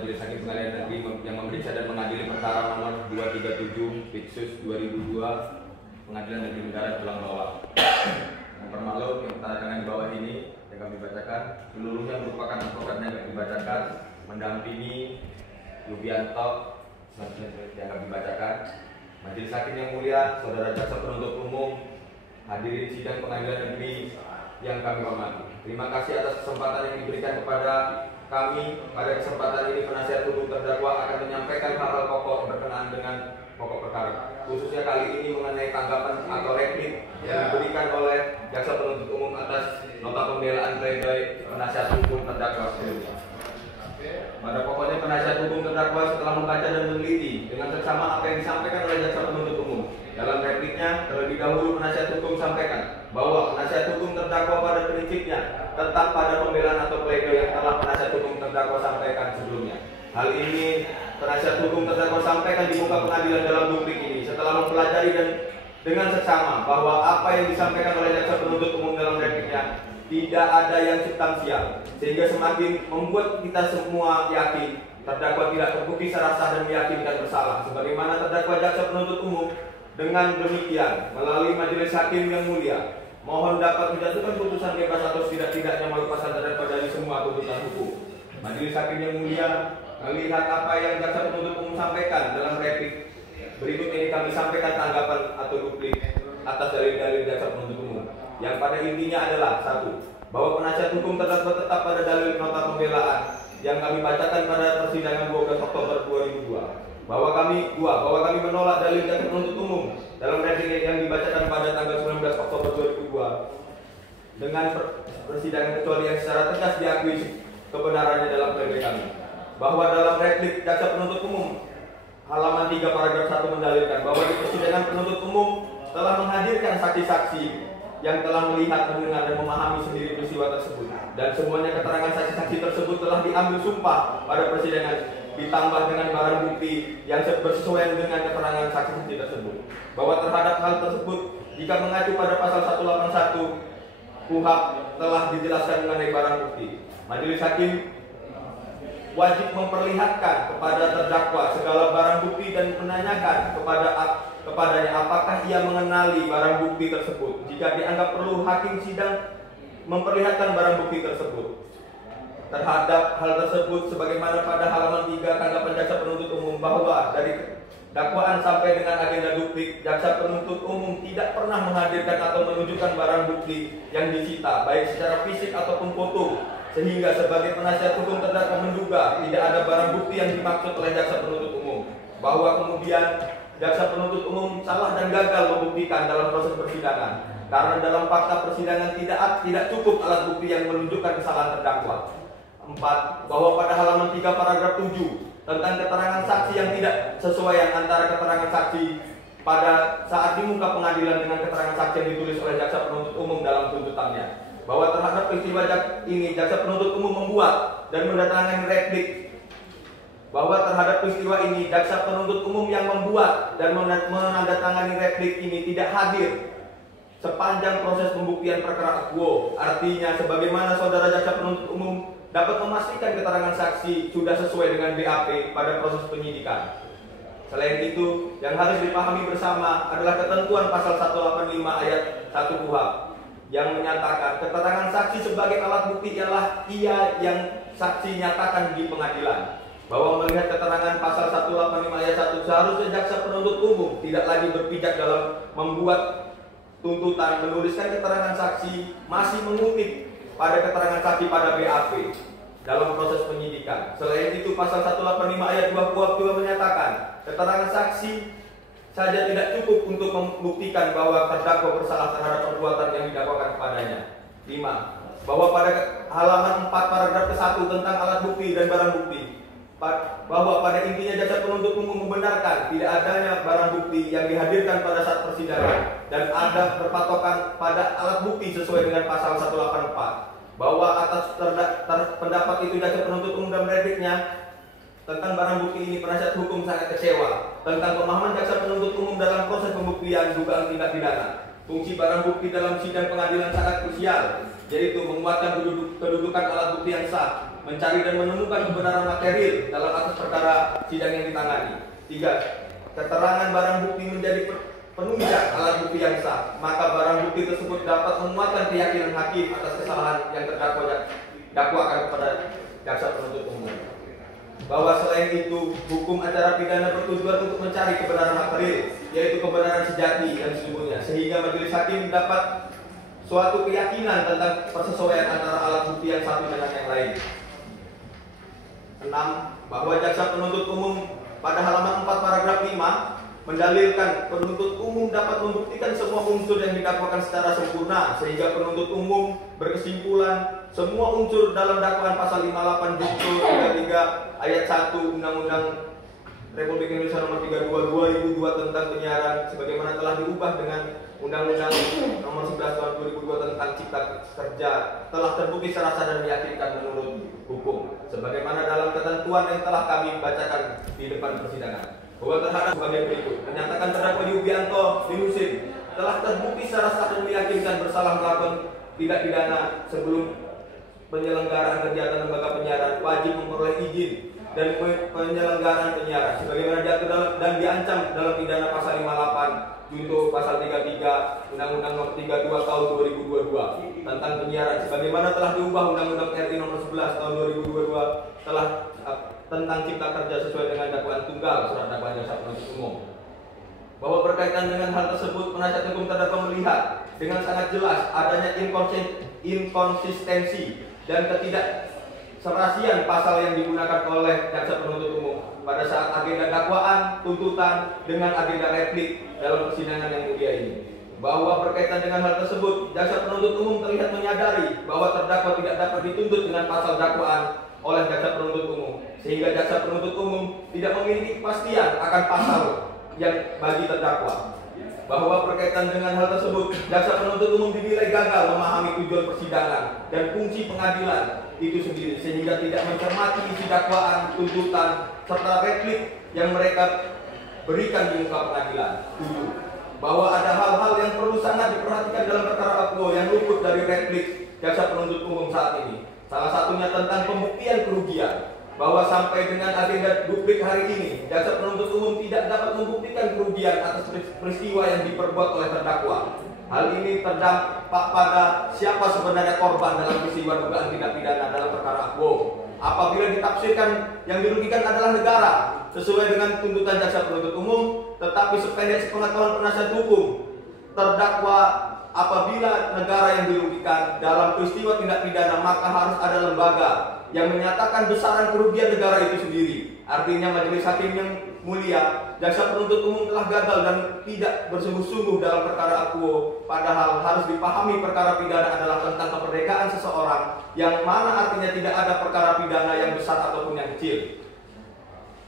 Majelis Hakim Pengadilan Negeri yang memeriksa dan mengadili perkara nomor 237 Pitsus 2002 Pengadilan Negeri Negara Tulang Bawah. Mempermaklum yang tanda di bawah ini yang kami bacakan seluruhnya merupakan advokatnya yang dibacakan mendampingi Yubianto yang kami bacakan. Majelis Hakim yang mulia, saudara jaksa penuntut umum, hadirin sidang pengadilan negeri yang kami hormati. Terima kasih atas kesempatan yang diberikan kepada kami. Pada kesempatan ini penasihat hukum terdakwa akan menyampaikan hal-hal pokok berkenaan dengan pokok perkara. Khususnya kali ini mengenai tanggapan atau replik yang diberikan oleh jaksa penuntut umum atas nota pembelaan pledoi penasihat hukum terdakwa sebelumnya. Pada pokoknya penasihat hukum terdakwa setelah membaca dan meneliti dengan seksama apa yang disampaikan oleh jaksa penuntut umum. Dalam repliknya, terlebih dahulu penasihat hukum sampaikan bahwa penasihat hukum terdakwa pada prinsipnya tetap pada pembelaan atau pledoi yang telah penasihat hukum terdakwa sampaikan sebelumnya. Hal ini penasihat hukum terdakwa sampaikan di muka pengadilan dalam duplik ini setelah mempelajari dan dengan seksama bahwa apa yang disampaikan oleh jaksa penuntut umum dalam repliknya tidak ada yang substansial, sehingga semakin membuat kita semua yakin terdakwa tidak terbukti secara sah dan meyakinkan bersalah. Sebagaimana terdakwa jaksa penuntut umum. Dengan demikian, melalui majelis hakim yang mulia, mohon dapat menjatuhkan putusan bebas atau setidak-tidaknya melepaskan terdakwa dari semua tuntutan hukum. Majelis hakim yang mulia, melihat apa yang jaksa penuntut umum sampaikan dalam replik berikut ini, kami sampaikan tanggapan atau duplik atas dalil-dalil jaksa penuntut umum. Yang pada intinya adalah satu, bahwa penasihat hukum terdakwa tetap pada dalil nota pembelaan yang kami bacakan pada persidangan 12 Oktober 2002. Bahwa kami menolak dalil jaksa penuntut umum dalam replik yang dibacakan pada tanggal 19 Oktober 2002 dengan persidangan kecuali yang secara tegas diakui kebenarannya dalam pledoi kami. Bahwa dalam replik jaksa penuntut umum halaman 3 paragraf 1 mendalilkan bahwa di persidangan penuntut umum telah menghadirkan saksi-saksi yang telah melihat, mendengar, dan memahami sendiri peristiwa tersebut, dan semuanya keterangan saksi-saksi tersebut telah diambil sumpah pada persidangan, ditambah dengan barang bukti yang bersesuaian dengan keterangan saksi-saksi tersebut. Bahwa terhadap hal tersebut, jika mengacu pada pasal 181 KUHP telah dijelaskan mengenai barang bukti, majelis hakim wajib memperlihatkan kepada terdakwa segala barang bukti dan menanyakan kepadanya apakah ia mengenali barang bukti tersebut. Jika dianggap perlu, hakim sidang memperlihatkan barang bukti tersebut. Terhadap hal tersebut, sebagaimana pada halaman 3 tanggapan jaksa penuntut umum, bahwa dari dakwaan sampai dengan agenda duplik, jaksa penuntut umum tidak pernah menghadirkan atau menunjukkan barang bukti yang disita, baik secara fisik ataupun foto, sehingga sebagai penasihat hukum terdakwa menduga tidak ada barang bukti yang dimaksud oleh jaksa penuntut umum. Bahwa kemudian jaksa penuntut umum salah dan gagal membuktikan dalam proses persidangan, karena dalam fakta persidangan tidak cukup alat bukti yang menunjukkan kesalahan terdakwa. 4. Bahwa pada halaman 3 paragraf 7 tentang keterangan saksi yang tidak sesuai antara keterangan saksi pada saat di muka pengadilan dengan keterangan saksi yang ditulis oleh jaksa penuntut umum dalam tuntutannya. Bahwa terhadap peristiwa ini jaksa penuntut umum membuat dan mendatangkan replik. Bahwa terhadap peristiwa ini jaksa penuntut umum yang membuat dan menandatangani replik ini tidak hadir sepanjang proses pembuktian perkara akuo. Artinya, sebagaimana saudara jaksa penuntut umum dapat memastikan keterangan saksi sudah sesuai dengan BAP pada proses penyidikan. Selain itu, yang harus dipahami bersama adalah ketentuan pasal 185 ayat 1 KUHP yang menyatakan keterangan saksi sebagai alat bukti ialah ia yang saksi nyatakan di pengadilan. Bahwa melihat keterangan pasal 185 ayat 1, seharusnya jaksa penuntut umum tidak lagi berpijak dalam membuat tuntutan, menuliskan keterangan saksi, masih mengutip pada keterangan saksi pada BAP dalam proses penyidikan. Selain itu, pasal 185 ayat 2 KUHP juga menyatakan keterangan saksi saja tidak cukup untuk membuktikan bahwa terdakwa bersalah terhadap perbuatan yang didakwakan kepadanya. 5. Bahwa pada halaman 4 paragraf ke-1 tentang alat bukti dan barang bukti, bahwa pada intinya jaksa penuntut umum membenarkan tidak adanya barang bukti yang dihadirkan pada saat persidangan dan ada berpatokan pada alat bukti sesuai dengan pasal 184. Bahwa atas pendapat itu jaksa penuntut umum dan repliknya tentang barang bukti ini penasihat hukum sangat kecewa tentang pemahaman jaksa penuntut umum dalam proses pembuktian dugaan tindak pidana. Fungsi barang bukti dalam sidang pengadilan sangat krusial, yaitu menguatkan kedudukan alat bukti yang sah, mencari dan menemukan kebenaran material dalam atas perkara sidang yang ditangani. 3. Keterangan barang bukti menjadi penunjang alat bukti yang sah, maka barang bukti tersebut dapat menguatkan keyakinan hakim atas kesalahan yang terdakwa dakwakan kepada jaksa penuntut umum. Bahwa selain itu, hukum acara pidana bertujuan untuk mencari kebenaran material, yaitu kebenaran sejati yang sesungguhnya, sehingga majelis hakim dapat suatu keyakinan tentang persesuaian antara alat bukti yang satu dengan yang lain. 6. Bahwa jaksa penuntut umum pada halaman 4 paragraf 5 mendalilkan penuntut umum dapat membuktikan semua unsur yang didakwakan secara sempurna, sehingga penuntut umum berkesimpulan semua unsur dalam dakwaan pasal 58 junto 33 ayat 1 Undang-Undang Republik Indonesia Nomor 32 2002 tentang penyiaran sebagaimana telah diubah dengan Undang-Undang Nomor 11 Tahun 2002 tentang Cipta Kerja telah terbukti secara sah dan meyakinkan menurut hukum, sebagaimana dalam ketentuan yang telah kami bacakan di depan persidangan. Bahwa terhadap sebagai berikut, menyatakan terdakwa Yubianto Dinusin telah terbukti secara sah dan meyakinkan bersalah melakukan tindak pidana sebelum penyelenggaraan kegiatan lembaga penyiaran wajib memperoleh izin dan penyelenggaraan penyiaran sebagaimana diatur dan diancam dalam pidana pasal 58 junto pasal 33 Undang-Undang Nomor 32 Tahun 2022 tentang penyiaran sebagaimana telah diubah Undang-Undang RI Nomor 11 Tahun 2022 telah tentang Cipta Kerja sesuai dengan dakwaan tunggal surat dakwaan jaksa penuntut umum. Bahwa berkaitan dengan hal tersebut, penasihat hukum terdakwa melihat dengan sangat jelas adanya inkonsistensi dan ketidakserasian pasal yang digunakan oleh jaksa penuntut umum pada saat agenda dakwaan, tuntutan dengan agenda replik dalam persidangan yang mulia ini. Bahwa berkaitan dengan hal tersebut, jaksa penuntut umum terlihat menyadari bahwa terdakwa tidak dapat dituntut dengan pasal dakwaan oleh jaksa penuntut umum, sehingga jaksa penuntut umum tidak memiliki kepastian akan pasal yang bagi terdakwa. Bahwa berkaitan dengan hal tersebut, jaksa penuntut umum dinilai gagal memahami tujuan persidangan dan fungsi pengadilan itu sendiri, sehingga tidak mencermati isi dakwaan, tuntutan, serta replik yang mereka berikan di muka pengadilan. 7. Bahwa ada hal-hal yang perlu sangat diperhatikan dalam perkara akuo yang luput dari replik jaksa penuntut umum saat ini. Salah satunya tentang pembuktian kerugian, bahwa sampai dengan agenda duplik hari ini, jaksa penuntut umum tidak dapat membuktikan kerugian atas peristiwa yang diperbuat oleh terdakwa. Hal ini terdampak pada siapa sebenarnya korban dalam peristiwa dugaan tindak pidana dalam perkara akuo. Apabila ditafsirkan yang dirugikan adalah negara sesuai dengan tuntutan jaksa penuntut umum, tetapi sependek sepengetahuan penasihat hukum, terdakwa apabila negara yang dirugikan dalam peristiwa tindak pidana, maka harus ada lembaga yang menyatakan besaran kerugian negara itu sendiri. Artinya majelis hakim yang mulia, jaksa penuntut umum telah gagal dan tidak bersungguh-sungguh dalam perkara akuo. Padahal harus dipahami perkara pidana adalah tentang kemerdekaan seseorang, yang mana artinya tidak ada perkara pidana yang besar ataupun yang kecil.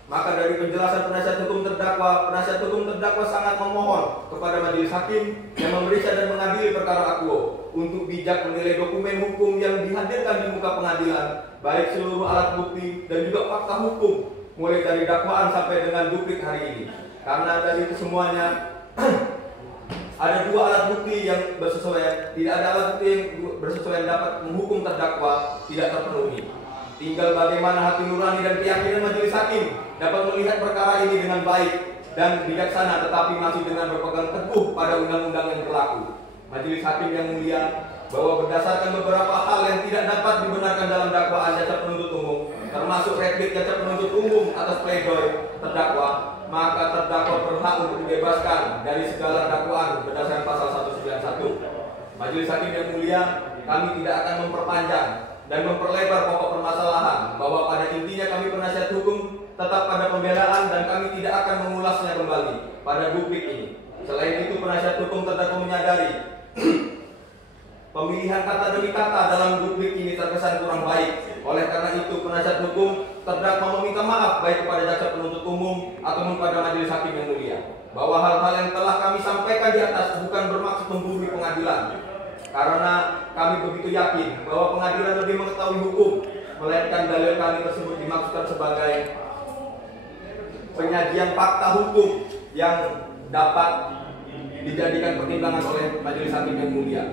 Maka dari penjelasan penasihat hukum terdakwa sangat memohon kepada majelis hakim yang memeriksa dan mengadili perkara akuo untuk bijak menilai dokumen hukum yang dihadirkan di muka pengadilan, baik seluruh alat bukti dan juga fakta hukum, mulai dari dakwaan sampai dengan duplik hari ini. Karena dari kesemuanya ada dua alat bukti yang bersesuaian, tidak ada alat bukti yang bersesuaian dapat menghukum terdakwa tidak terpenuhi. Tinggal bagaimana hati nurani dan keyakinan majelis hakim dapat melihat perkara ini dengan baik dan bijaksana, tetapi masih dengan berpegang teguh pada undang-undang yang berlaku. Majelis hakim yang mulia, bahwa berdasarkan beberapa hal yang tidak dapat dibenarkan dalam dakwaan jaksa penuntut umum, termasuk replik jaksa penuntut umum atas pledoi terdakwa, maka terdakwa berhak untuk dibebaskan dari segala dakwaan berdasarkan pasal 191. Majelis hakim yang mulia, kami tidak akan memperpanjang dan memperlebar pokok permasalahan, bahwa pada intinya kami penasihat hukum tetap pada pembelaan dan kami tidak akan mengulasnya kembali pada duplik ini. Selain itu, penasihat hukum terdakwa menyadari pemilihan kata demi kata dalam duplik ini terkesan kurang baik. Oleh karena itu, penasihat hukum terdakwa meminta maaf baik kepada jaksa penuntut umum ataupun pada majelis hakim yang mulia, bahwa hal-hal yang telah kami sampaikan di atas bukan bermaksud menggurui pengadilan, karena kami begitu yakin bahwa pengadilan lebih mengetahui hukum, melainkan dalil kami tersebut dimaksudkan sebagai penyajian fakta hukum yang dapat dijadikan pertimbangan oleh majelis hakim yang mulia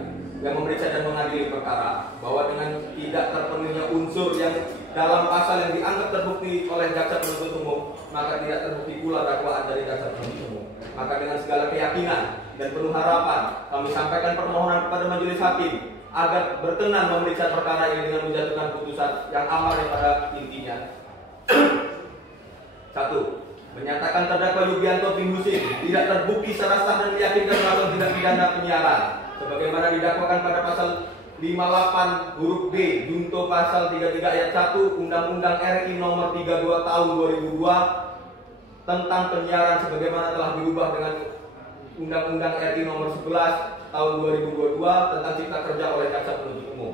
yang memeriksa dan mengadili perkara, bahwa dengan tidak terpenuhnya unsur yang dalam pasal yang dianggap terbukti oleh jaksa penuntut umum, maka tidak terbukti pula dakwaan dari jaksa penuntut umum. Maka dengan segala keyakinan dan penuh harapan, kami sampaikan permohonan kepada majelis hakim agar berkenan memeriksa perkara ini dengan menjatuhkan putusan yang amar pada intinya. 1. Menyatakan terdakwa Yugianto Timbusin tidak terbukti secara sah dan meyakinkan melakukan tindak pidana penyiaran sebagaimana didakwakan pada pasal 58 huruf B junto pasal 33 ayat 1 Undang-Undang RI nomor 32 tahun 2002 tentang penyiaran sebagaimana telah dirubah dengan Undang-Undang RI nomor 11 tahun 2022 tentang cipta kerja oleh jaksa penuntut umum.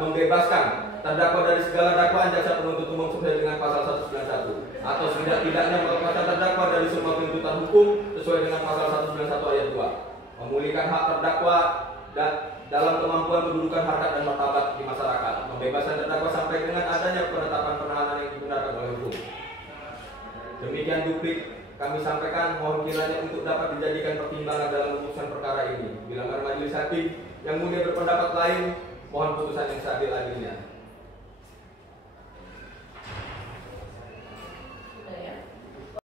Membebaskan terdakwa dari segala dakwaan jaksa penuntut umum sesuai dengan pasal 191 atau setidak-tidaknya melepaskan terdakwa dari semua tuntutan hukum sesuai dengan pasal 191 ayat 2. Memulihkan hak terdakwa dan dalam kemampuan kedudukan harkat dan martabat di masyarakat. Membebaskan terdakwa sampai dengan adanya penetapan penahanan yang dibenarkan oleh hukum. Demikian duplik kami sampaikan, mohon kiranya untuk dapat dijadikan pertimbangan dalam memutuskan perkara ini. Bila mana majelis hakim yang mulia berpendapat lain, mohon putusan yang seadil-adilnya.